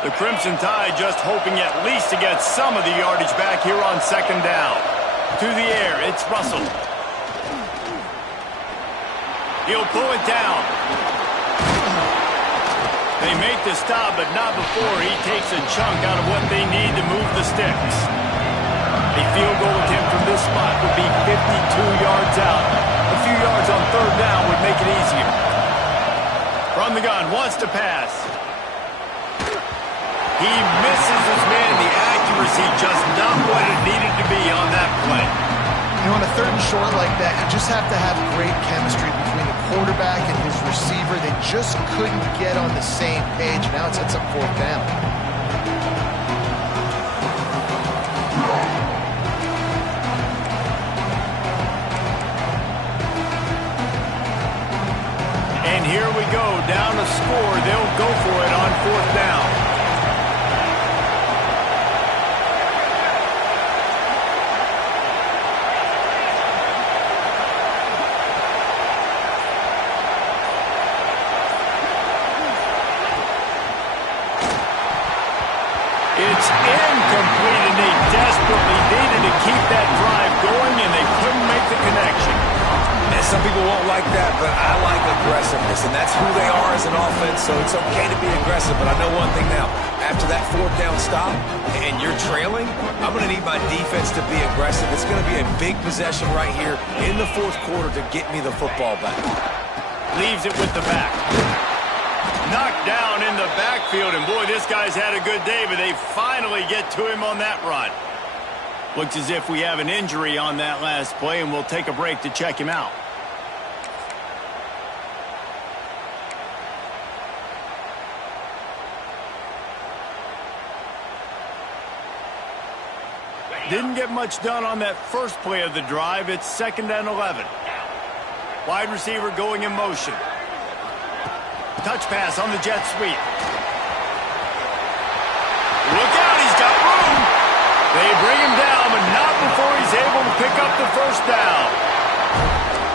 The Crimson Tide just hoping at least to get some of the yardage back here on second down. To the air, it's Russell. He'll pull it down. They make the stop, but not before he takes a chunk out of what they need to move the sticks. A field goal attempt from this spot would be 52 yards out. A few yards on third down would make it easier. From the gun, wants to pass. He misses his man. The accuracy just not what it needed to be on that play. You know, on a third and short like that, you just have to have great chemistry between the quarterback and his receiver. They just couldn't get on the same page. Now it sets up fourth down. And here we go, down a score. They'll go for it on fourth down. It's incomplete, and they desperately needed to keep that drive going, and they couldn't make the connection. And some people won't like that, but I like aggressiveness, and that's who they are as an offense, so it's okay to be aggressive. But I know one thing now. After that fourth down stop and you're trailing, I'm going to need my defense to be aggressive. It's going to be a big possession right here in the fourth quarter to get me the football back. Leaves it with the back. Knocked down in the backfield, and boy, this guy's had a good day, but they finally get to him on that run. Looks as if we have an injury on that last play, and we'll take a break to check him out. Didn't get much done on that first play of the drive. It's 2nd and 11. Wide receiver going in motion. Touch pass on the jet sweep. Look out, he's got room. They bring him down, but not before he's able to pick up the first down.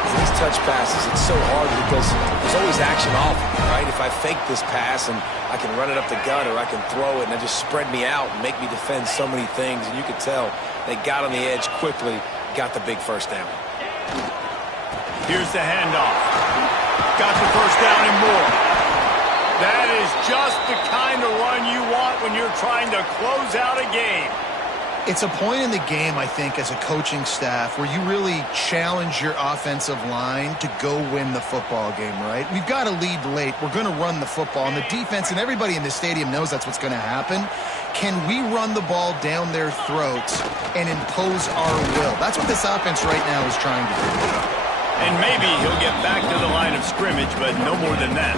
In these touch passes, it's so hard because there's always action off, right? If I fake this pass and I can run it up the gut, or I can throw it and it just spread me out and make me defend so many things, and you could tell they got on the edge quickly, got the big first down. Here's the handoff. Got the first down and more. That is just the kind of run you want when you're trying to close out a game. It's a point in the game, I think, as a coaching staff where you really challenge your offensive line to go win the football game, right? We've got to lead late. We're going to run the football. And the defense and everybody in the stadium knows that's what's going to happen. Can we run the ball down their throats and impose our will? That's what this offense right now is trying to do. And maybe he'll get back to the line of scrimmage, but no more than that.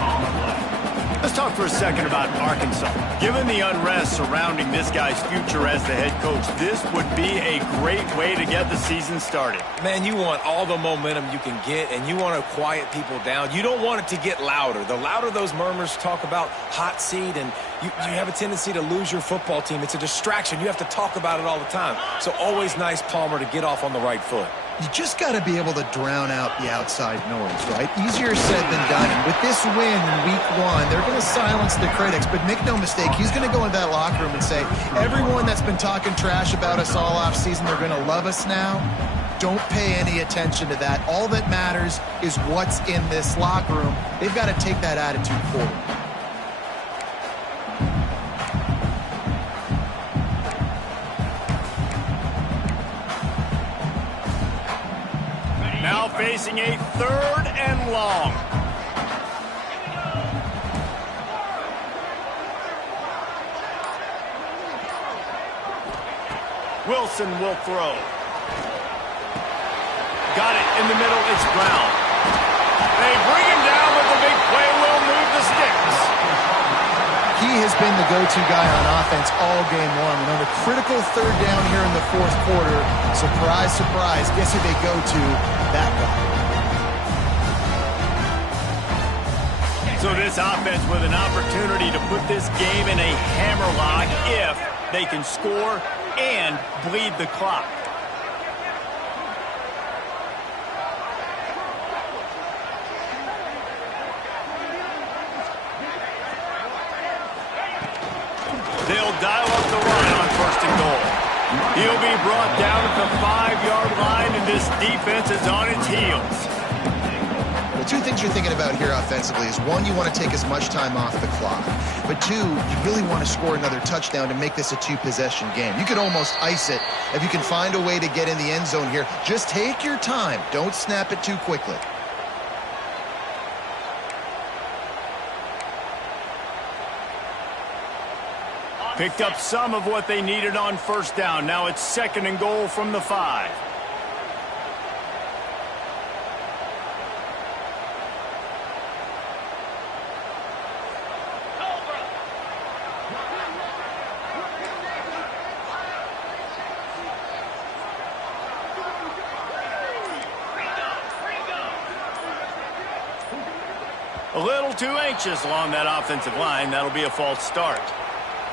Let's talk for a second about Arkansas. Given the unrest surrounding this guy's future as the head coach, this would be a great way to get the season started. Man, you want all the momentum you can get, and you want to quiet people down. You don't want it to get louder. The louder those murmurs talk about hot seat, and you have a tendency to lose your football team. It's a distraction. You have to talk about it all the time. So always nice, Palmer, to get off on the right foot. You just got to be able to drown out the outside noise, right? Easier said than done. And with this win in week 1, they're going to silence the critics. But make no mistake, he's going to go into that locker room and say, everyone that's been talking trash about us all off season, they're going to love us now. Don't pay any attention to that. All that matters is what's in this locker room. They've got to take that attitude forward. facing a 3rd and long. Wilson will throw. Got it in the middle. It's Brown. They bring him down, but the big play will move the sticks. He has been the go-to guy on offense all game long. And on the critical 3rd down here in the 4th quarter, surprise, surprise, guess who they go to? That guy. So this offense with an opportunity to put this game in a hammerlock if they can score and bleed the clock. They'll dial up the run on 1st and goal. He'll be brought down at the 5-yard line, and this defense is on its heels. The 2 things you're thinking about here offensively is, 1, you want to take as much time off the clock. But 2, you really want to score another touchdown to make this a 2-possession game. You could almost ice it if you can find a way to get in the end zone here. Just take your time. Don't snap it too quickly. Picked up some of what they needed on 1st down. Now it's 2nd and goal from the 5. A little too anxious along that offensive line. That'll be a false start.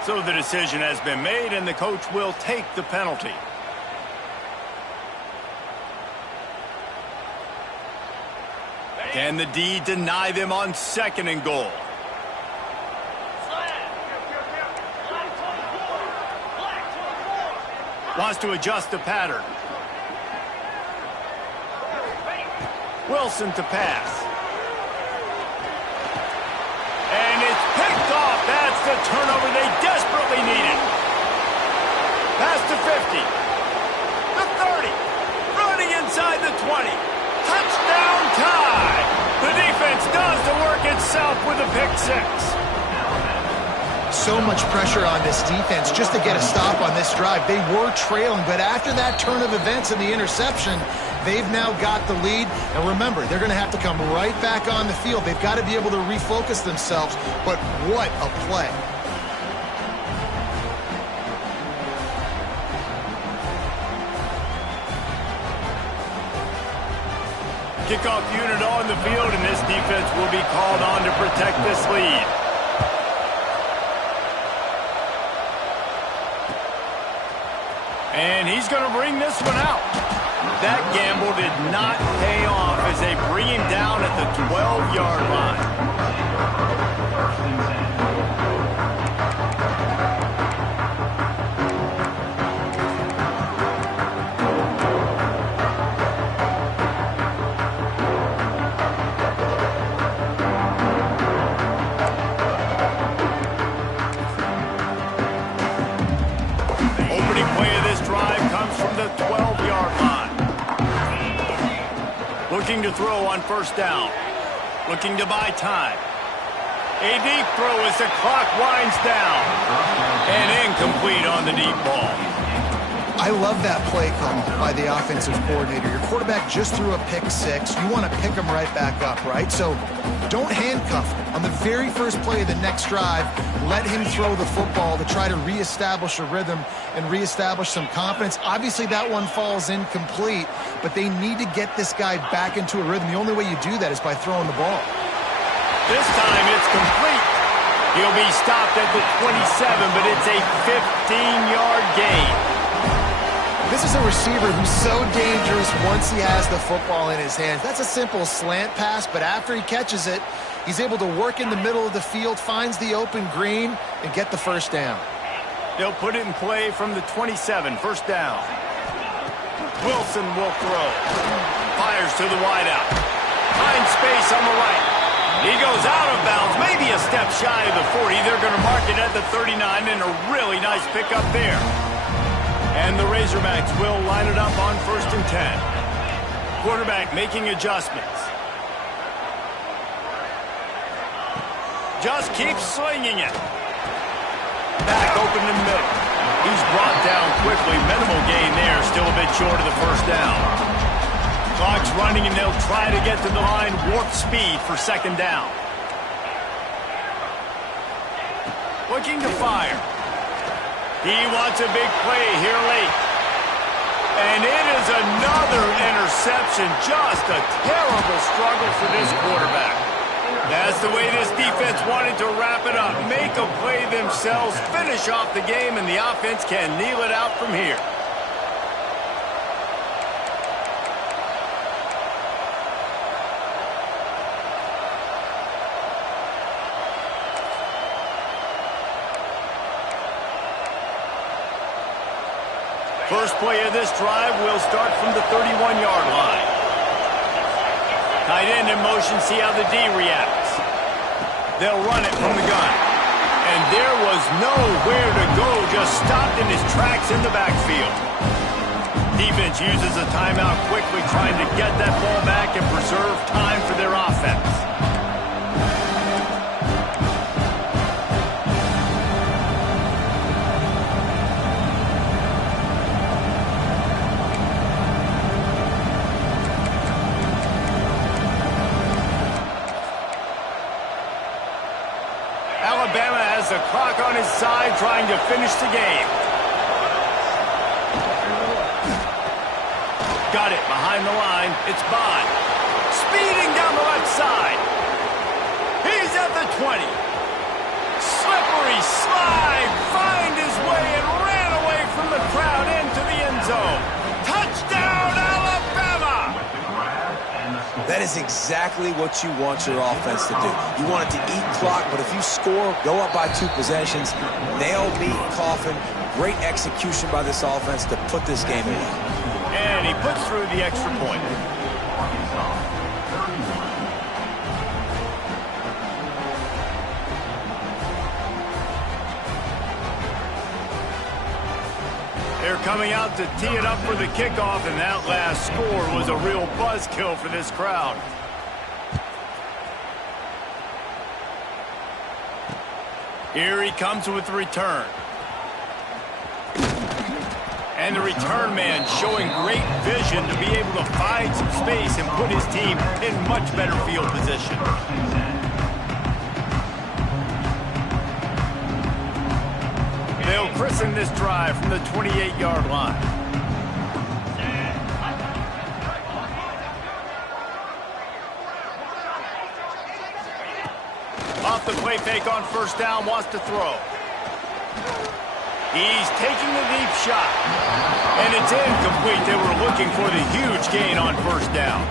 So the decision has been made, and the coach will take the penalty. Can the D deny them on 2nd and goal? Wants to adjust the pattern. Wilson to pass. And it's picked off. That's the turnover they desperately needed. Pass to 50. The 30. Running inside the 20. Touchdown tie. The defense does the work itself with a pick 6. So much pressure on this defense just to get a stop on this drive. They were trailing, but after that turn of events and the interception, they've now got the lead. And remember, they're going to have to come right back on the field. They've got to be able to refocus themselves. But what a play. Kickoff unit on the field, and this defense will be called on to protect this lead. And he's going to bring this one out. That gamble did not pay off as they bring him down at the 12-yard line. Looking to throw on 1st down. Looking to buy time. A deep throw as the clock winds down. And incomplete on the deep ball. I love that play call by the offensive coordinator. Your quarterback just threw a pick 6. You want to pick him right back up, right? So don't handcuff him. On the very first play of the next drive, let him throw the football to try to reestablish a rhythm and reestablish some confidence. Obviously, that one falls incomplete, but they need to get this guy back into a rhythm. The only way you do that is by throwing the ball. This time it's complete. He'll be stopped at the 27, but it's a 15-yard gain. This is a receiver who's so dangerous once he has the football in his hands. That's a simple slant pass, but after he catches it, he's able to work in the middle of the field, finds the open green, and get the 1st down. They'll put it in play from the 27, 1st down. Wilson will throw. Fires to the wideout. Finds space on the right. He goes out of bounds, maybe a step shy of the 40. They're going to mark it at the 39, and a really nice pickup there. And the Razorbacks will line it up on 1st and 10. Quarterback making adjustments. Just keeps swinging it. Back open in the middle. He's brought down quickly. Minimal gain there. Still a bit short of the first down. Clock's running, and they'll try to get to the line. Warp speed for second down. Looking to fire. He wants a big play here late. And it is another interception. Just a terrible struggle for this quarterback. That's the way this defense wanted to wrap it up. Make a play themselves, finish off the game, and the offense can kneel it out from here. First play of this drive will start from the 31-yard line. Tight end in motion, see how the D reacts. They'll run it from the gun. And there was nowhere to go, just stopped in his tracks in the backfield. Defense uses a timeout quickly, trying to get that ball back and preserve time for their offense. Alabama has the clock on his side, trying to finish the game. Got it behind the line. It's Bond. Speeding down the left side. He's at the 20. Slippery slide. Find his way and ran away from the crowd into the end zone. Touchdown, Alabama! That is exactly what you want your offense to do. You want it to eat clock, but if you score, go up by 2 possessions, nail, meet, coffin. Great execution by this offense to put this game away. And he puts through the extra point. They're coming out to tee it up for the kickoff, and that last score was a real buzzkill for this crowd. Here he comes with the return. And the return man showing great vision to be able to find some space and put his team in much better field position. They'll christen this drive from the 28-yard line. Off the play fake on first down, wants to throw. He's taking the deep shot. And it's incomplete. They were looking for the huge gain on first down.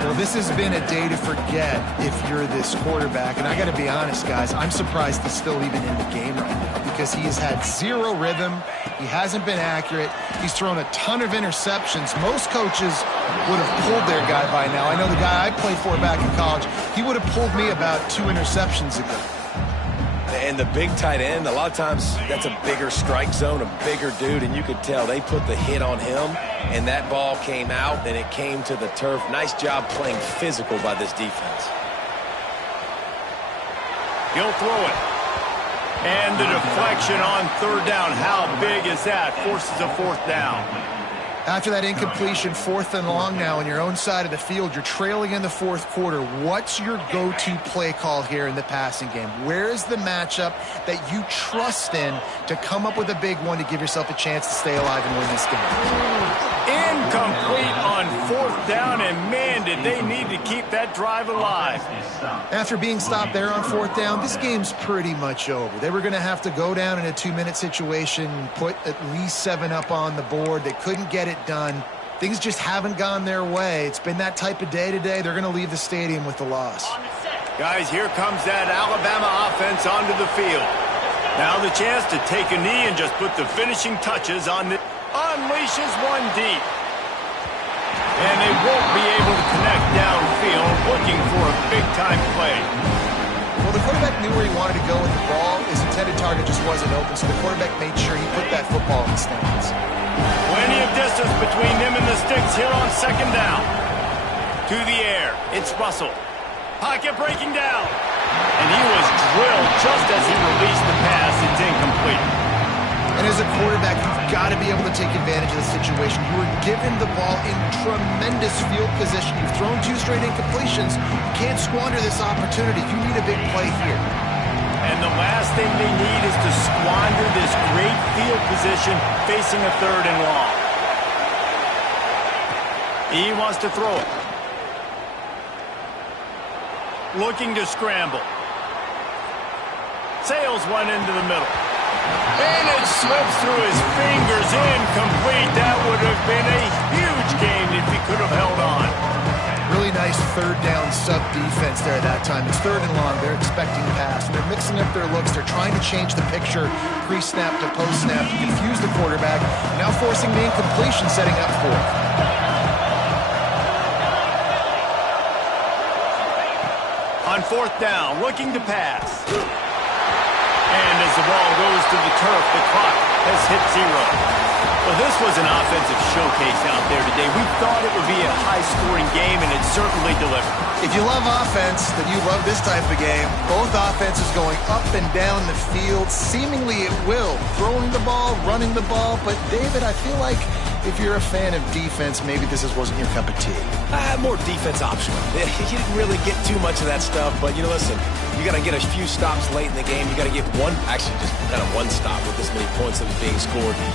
Well, this has been a day to forget if you're this quarterback. And I got to be honest, guys, I'm surprised he's still even in the game right now because he has had zero rhythm. He hasn't been accurate. He's thrown a ton of interceptions. Most coaches would have pulled their guy by now. I know the guy I played for back in college, he would have pulled me about 2 interceptions ago. And the big tight end, a lot of times that's a bigger strike zone, a bigger dude, and you could tell they put the hit on him, and that ball came out, and it came to the turf. Nice job playing physical by this defense. He'll throw it. And the deflection on third down. How big is that? Forces a fourth down. After that incompletion, 4th and long now on your own side of the field, you're trailing in the 4th quarter. What's your go-to play call here in the passing game? Where is the matchup that you trust in to come up with a big one to give yourself a chance to stay alive and win this game? Incomplete on 4th down, and man, did they need to keep that drive alive. After being stopped there on 4th down, this game's pretty much over. They were going to have to go down in a 2-minute situation, put at least 7 up on the board. They couldn't get it done. Things just haven't gone their way. It's been that type of day today. They're going to leave the stadium with the loss. Guys, here comes that Alabama offense onto the field. Now the chance to take a knee and just put the finishing touches on the... Unleashes one deep. And they won't be able to connect downfield, looking for a big-time play. Well, the quarterback knew where he wanted to go with the ball. His intended target just wasn't open, so the quarterback made sure he put that football in the stands. Plenty of distance between him and the sticks here on second down. To the air. It's Russell. Pocket breaking down. And he was drilled just as he released the pass. It's incomplete. And as a quarterback, you've got to be able to take advantage of the situation. You were given the ball in tremendous field position. You've thrown 2 straight incompletions. You can't squander this opportunity. You need a big play here. And the last thing they need is to squander this great field position facing a 3rd and long. He wants to throw it. Looking to scramble. Sails one into the middle. And it slips through his fingers. Incomplete. That would have been a huge gain if he could have held on. Really nice 3rd down sub-defense there at that time. It's 3rd and long. They're expecting pass. And they're mixing up their looks. They're trying to change the picture pre-snap to post-snap to confuse the quarterback. Now forcing the incompletion, setting up 4th. On 4th down, looking to pass. And as the ball goes to the turf, the clock has hit 0. Well, this was an offensive showcase out there today. We thought it would be a high-scoring game, and it certainly delivered. If you love offense, then you love this type of game. Both offenses going up and down the field, seemingly at will. Throwing the ball, running the ball. But, David, I feel like if you're a fan of defense, maybe this wasn't your cup of tea. More defense optional. You didn't really get too much of that stuff, but, listen, you got to get a few stops late in the game. You got to get just kind of one stop with this many points that was being scored. You